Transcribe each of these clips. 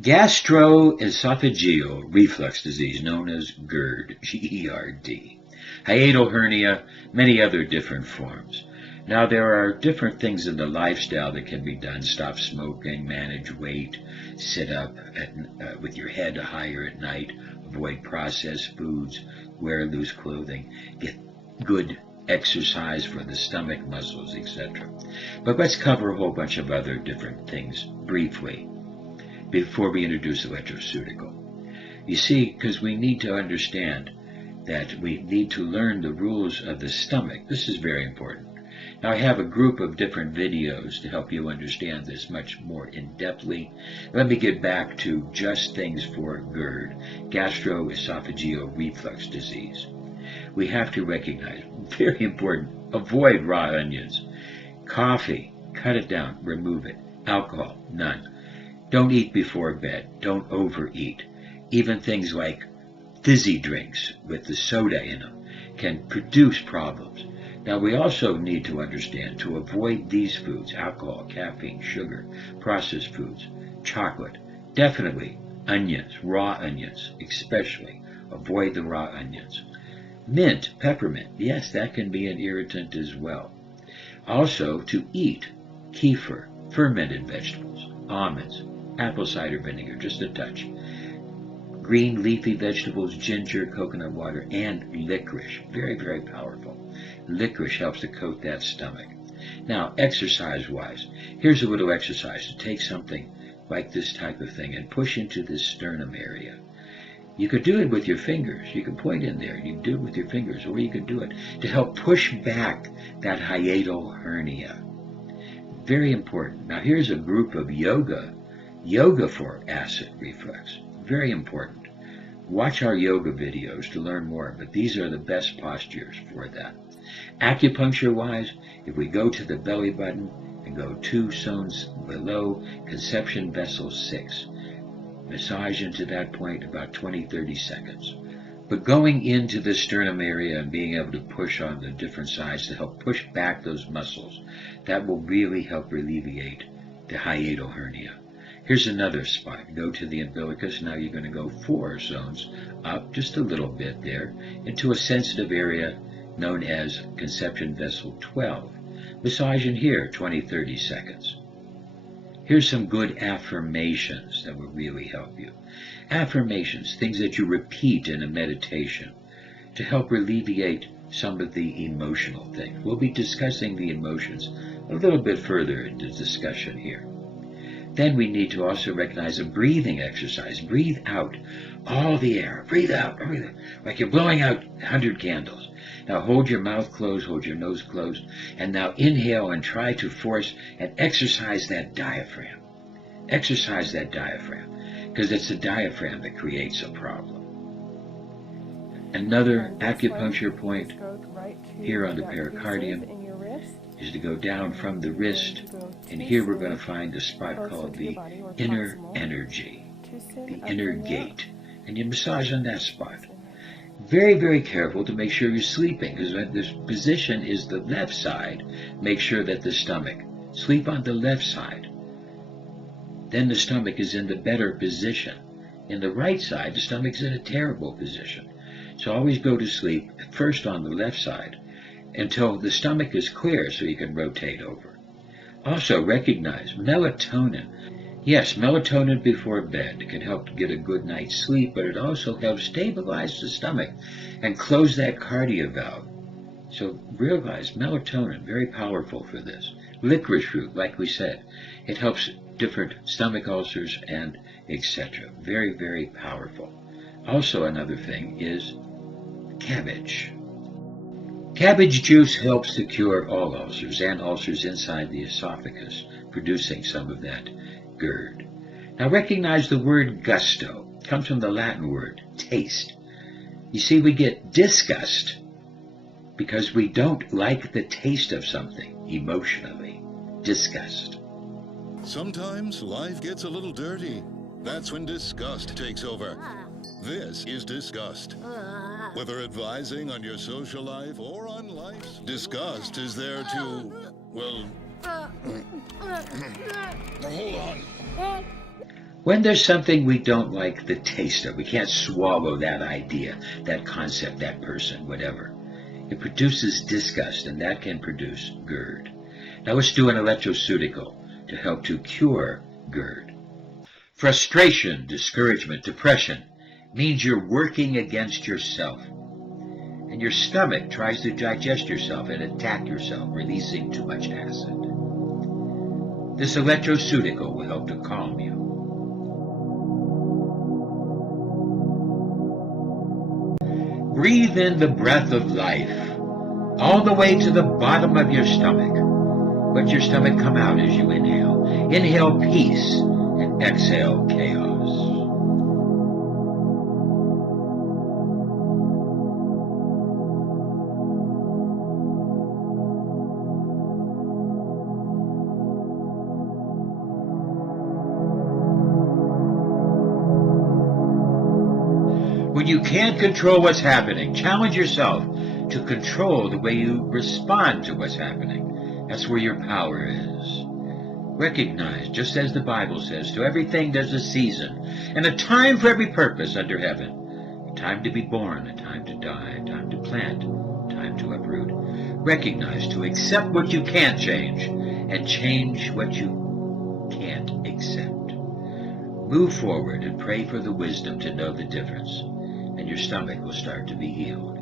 GastroEsophgeal reflux disease, known as GERD, G-E-R-D, hiatal hernia, many other different forms. Now, there are different things in the lifestyle that can be done. Stop smoking, manage weight, sit up with your head higher at night, avoid processed foods, wear loose clothing, get good exercise for the stomach muscles, etc. But let's cover a whole bunch of other different things briefly before we introduce the electroceutical. You see, because we need to understand that we need to learn the rules of the stomach. This is very important. Now, I have a group of different videos to help you understand this much more in-depthly. Let me get back to just things for GERD, gastroesophageal reflux disease. We have to recognize, very important, avoid raw onions. Coffee, cut it down, remove it. Alcohol, none. Don't eat before bed. Don't overeat. Even things like fizzy drinks with the soda in them can produce problems. Now, we also need to understand to avoid these foods: alcohol, caffeine, sugar, processed foods, chocolate, definitely onions, raw onions especially. Avoid the raw onions. Mint, peppermint, yes, that can be an irritant as well. Also, to eat kefir, fermented vegetables, almonds, apple cider vinegar, just a touch, green leafy vegetables, ginger, coconut water, and licorice. Very, very powerful. Licorice helps to coat that stomach. Now, exercise-wise, here's a little exercise to take something like this type of thing and push into this sternum area. You could do it with your fingers. You can point in there. You can do it with your fingers, or you can do it to help push back that hiatal hernia. Very important. Now, here's a group of yoga for acid reflux. Very important. Watch our yoga videos to learn more, but these are the best postures for that. Acupuncture-wise, if we go to the belly button and go 2 zones below conception vessel 6, massage into that point about 20-30 seconds. But going into the sternum area and being able to push on the different sides to help push back those muscles, that will really help alleviate the hiatal hernia. Here's another spot. Go to the umbilicus. Now you're going to go 4 zones up just a little bit there into a sensitive area known as conception vessel 12. Massage in here 20-30 seconds. Here's some good affirmations that will really help you. Affirmations, things that you repeat in a meditation to help alleviate some of the emotional things. We'll be discussing the emotions a little bit further in the discussion here. Then we need to also recognize a breathing exercise. Breathe out all the air. Breathe out, like you're blowing out 100 candles. Now hold your mouth closed, hold your nose closed, and now inhale and try to force and exercise that diaphragm. Exercise that diaphragm, because it's the diaphragm that creates a problem. Another acupuncture point here on the pericardium is to go down from the wrist, and here we're going to find a spot called the inner energy, the inner gate, and you massage on that spot. Very, very careful to make sure you're sleeping, because this position is the left side. Make sure that the stomach, sleep on the left side. Then the stomach is in the better position. In the right side, the stomach's in a terrible position. So always go to sleep first on the left side until the stomach is clear so you can rotate over. Also recognize melatonin. Yes, melatonin before bed can help get a good night's sleep, but it also helps stabilize the stomach and close that cardia valve. So realize melatonin, very powerful for this. Licorice root, like we said, it helps different stomach ulcers and etc. Very, very powerful. Also another thing is cabbage. Cabbage juice helps to cure all ulcers and ulcers inside the esophagus, producing some of that GERD. Now recognize the word gusto. It comes from the Latin word taste. You see, we get disgust because we don't like the taste of something emotionally. Disgust. Sometimes life gets a little dirty. That's when disgust takes over. This is disgust. Whether advising on your social life or on life, disgust is there to, well, hold on. When there's something we don't like the taste of, we can't swallow that idea, that concept, that person, whatever. It produces disgust, and that can produce GERD. Now let's do an electroceutical to help to cure GERD. Frustration, discouragement, depression means you're working against yourself. And your stomach tries to digest yourself and attack yourself, releasing too much acid. This electroceutical will help to calm you. Breathe in the breath of life, all the way to the bottom of your stomach. Let your stomach come out as you inhale. Inhale peace and exhale chaos. When you can't control what's happening, challenge yourself to control the way you respond to what's happening. That's where your power is. Recognize, just as the Bible says, to everything there's a season and a time for every purpose under heaven. A time to be born, a time to die, a time to plant, a time to uproot. Recognize to accept what you can't change and change what you can't accept. Move forward and pray for the wisdom to know the difference, and your stomach will start to be healed.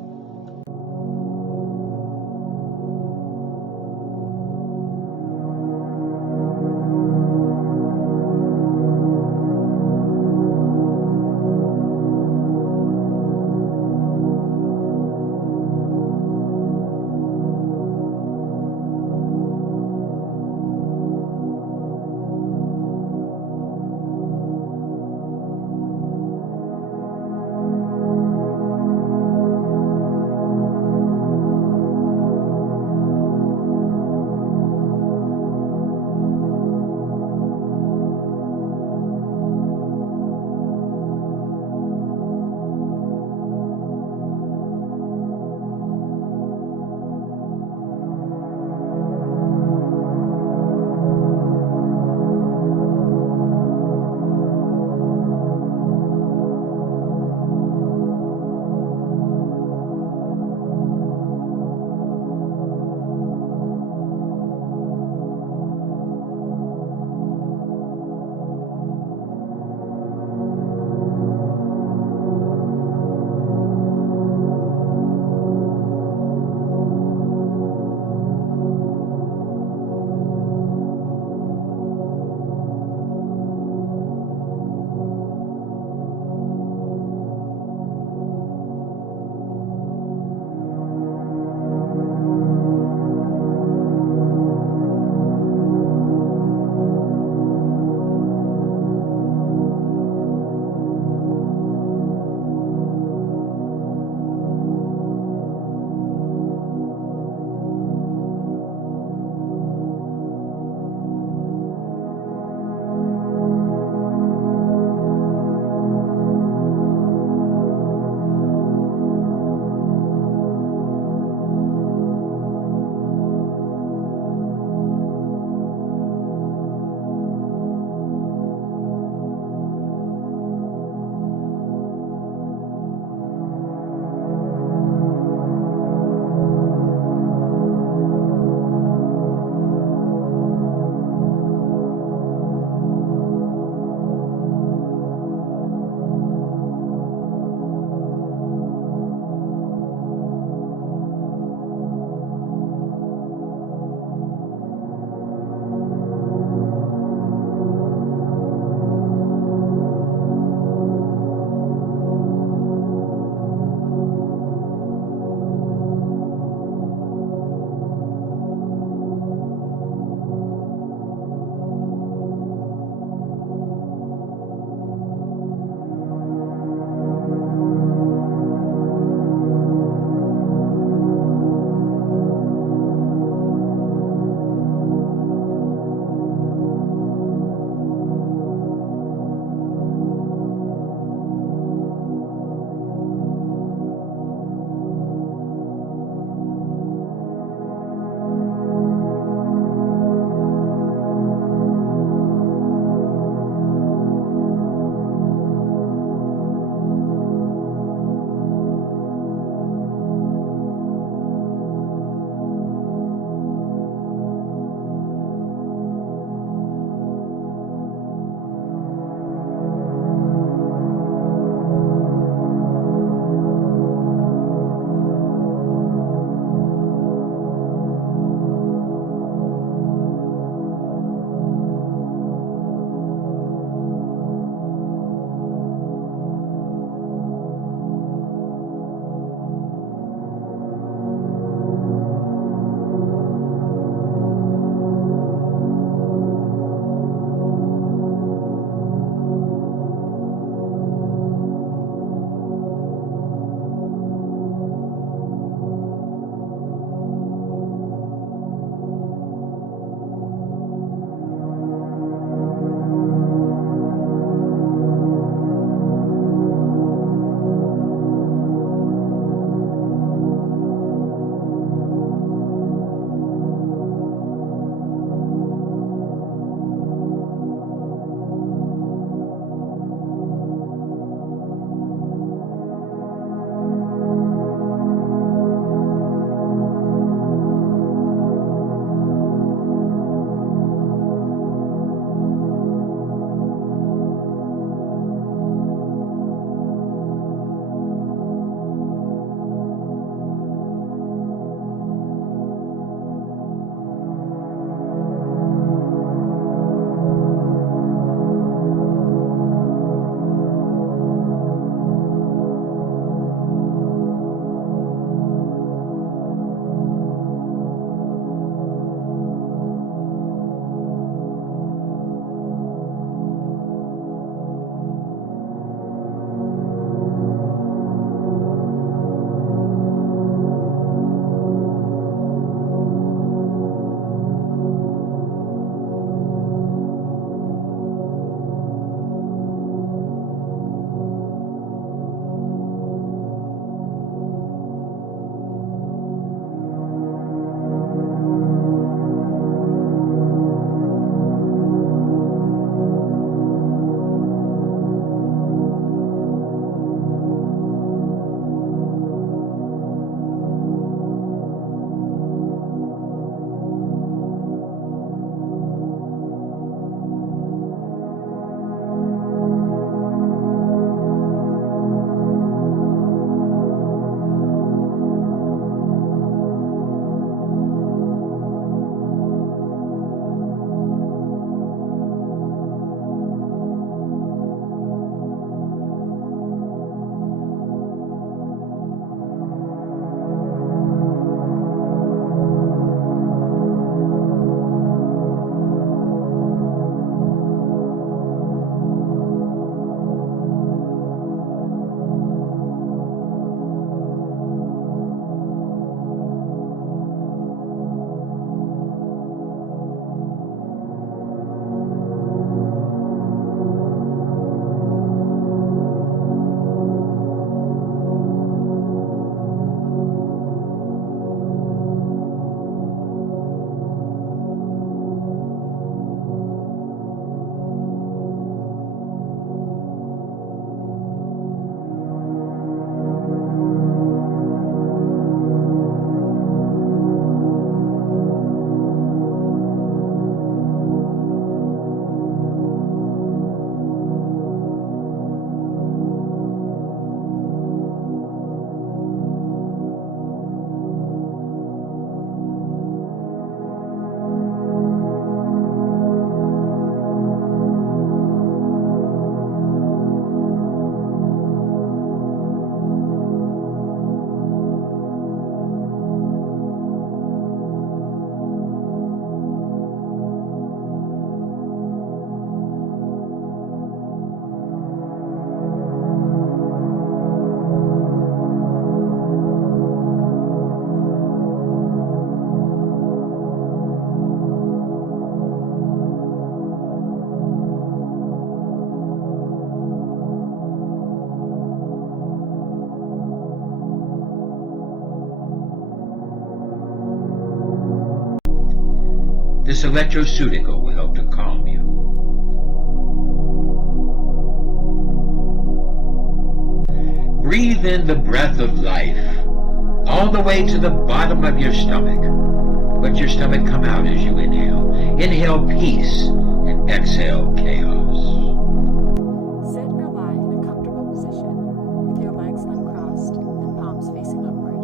This electroceutical will help to calm you. Breathe in the breath of life, all the way to the bottom of your stomach. Let your stomach come out as you inhale. Inhale peace and exhale chaos. Sit or lie in a comfortable position with your legs uncrossed and palms facing upward.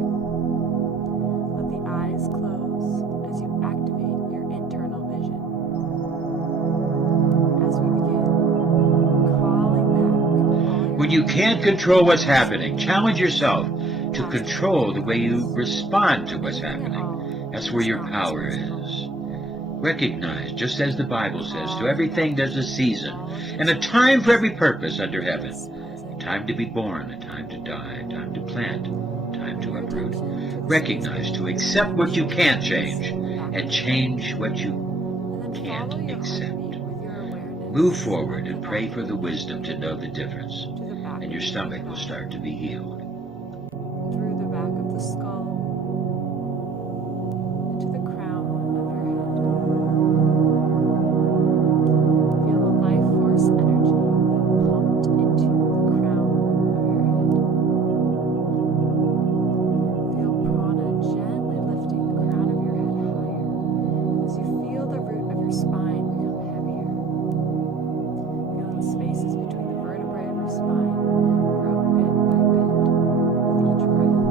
Let the eyes close as you activate your internal vision. As we begin, calling back. When you can't control what's happening, challenge yourself to control the way you respond to what's happening. That's where your power is. Recognize, just as the Bible says, to everything there's a season and a time for every purpose under heaven. A time to be born, a time to die, a time to plant, a time to uproot. Recognize to accept what you can't change and change what you can't accept. Move forward and pray for the wisdom to know the difference, and your stomach will start to be healed. Through the back of the skull, into the crown of your head. Feel the life force energy being pumped into the crown of your head. Feel prana gently lifting the crown of your head higher as you feel the root of your spine become heavier. Feel the spaces between the vertebrae of your spine grow bit by bit with each breath.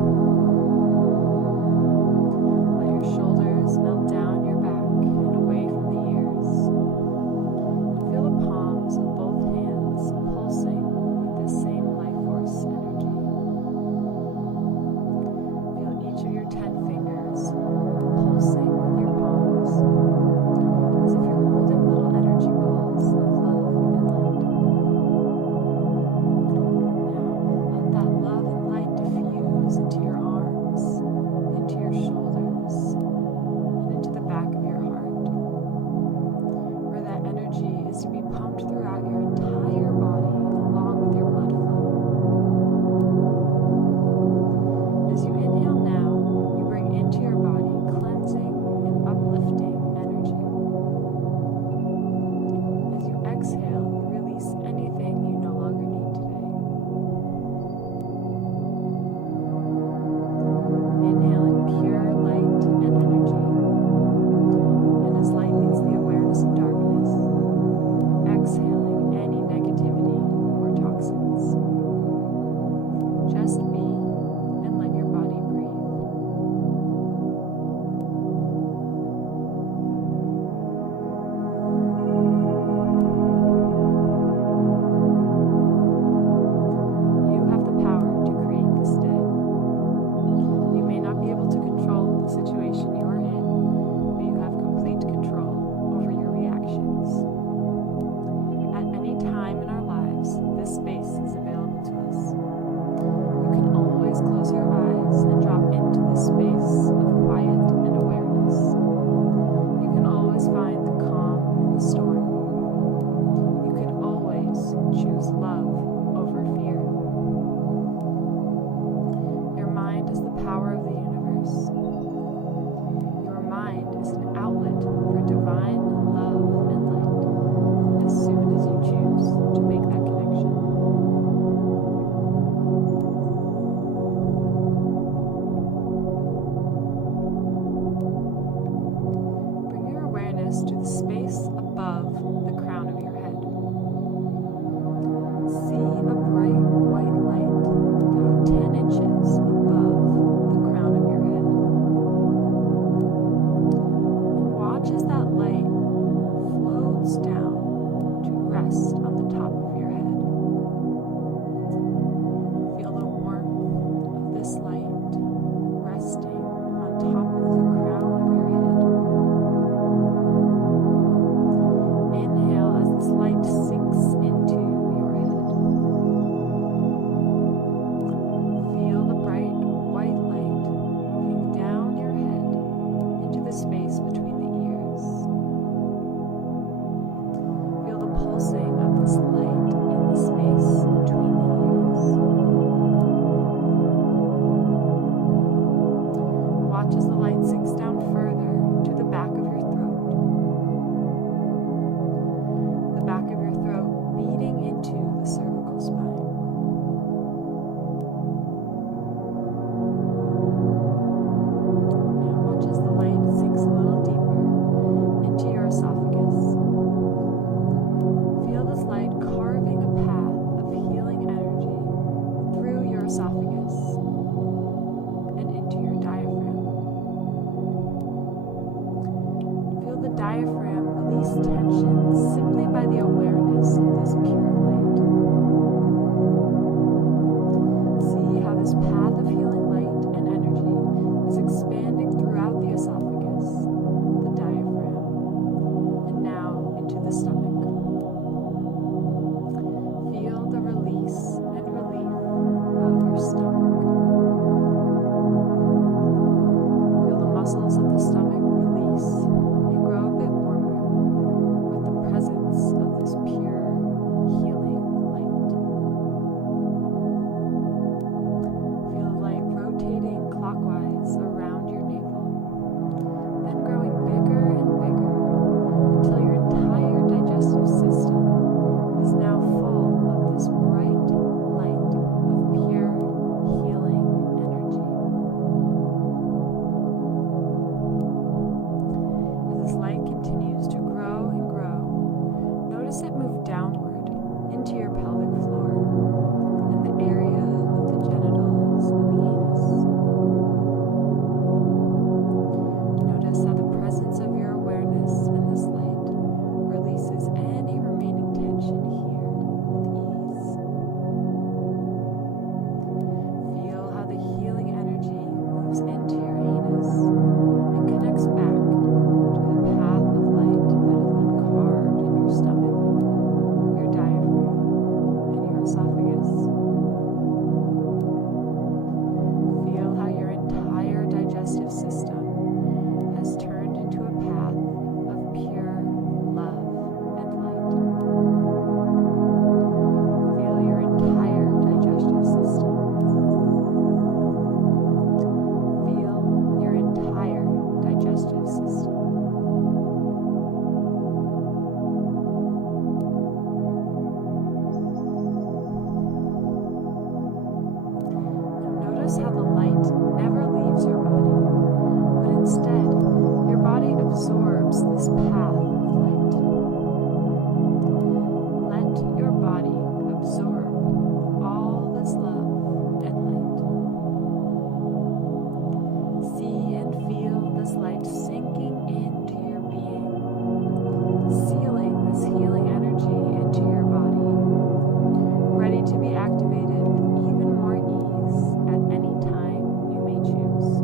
ready to be activated with even more ease at any time you may choose.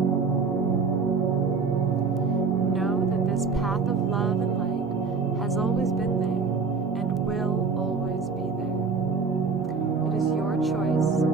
Know that this path of love and light has always been there and will always be there. It is your choice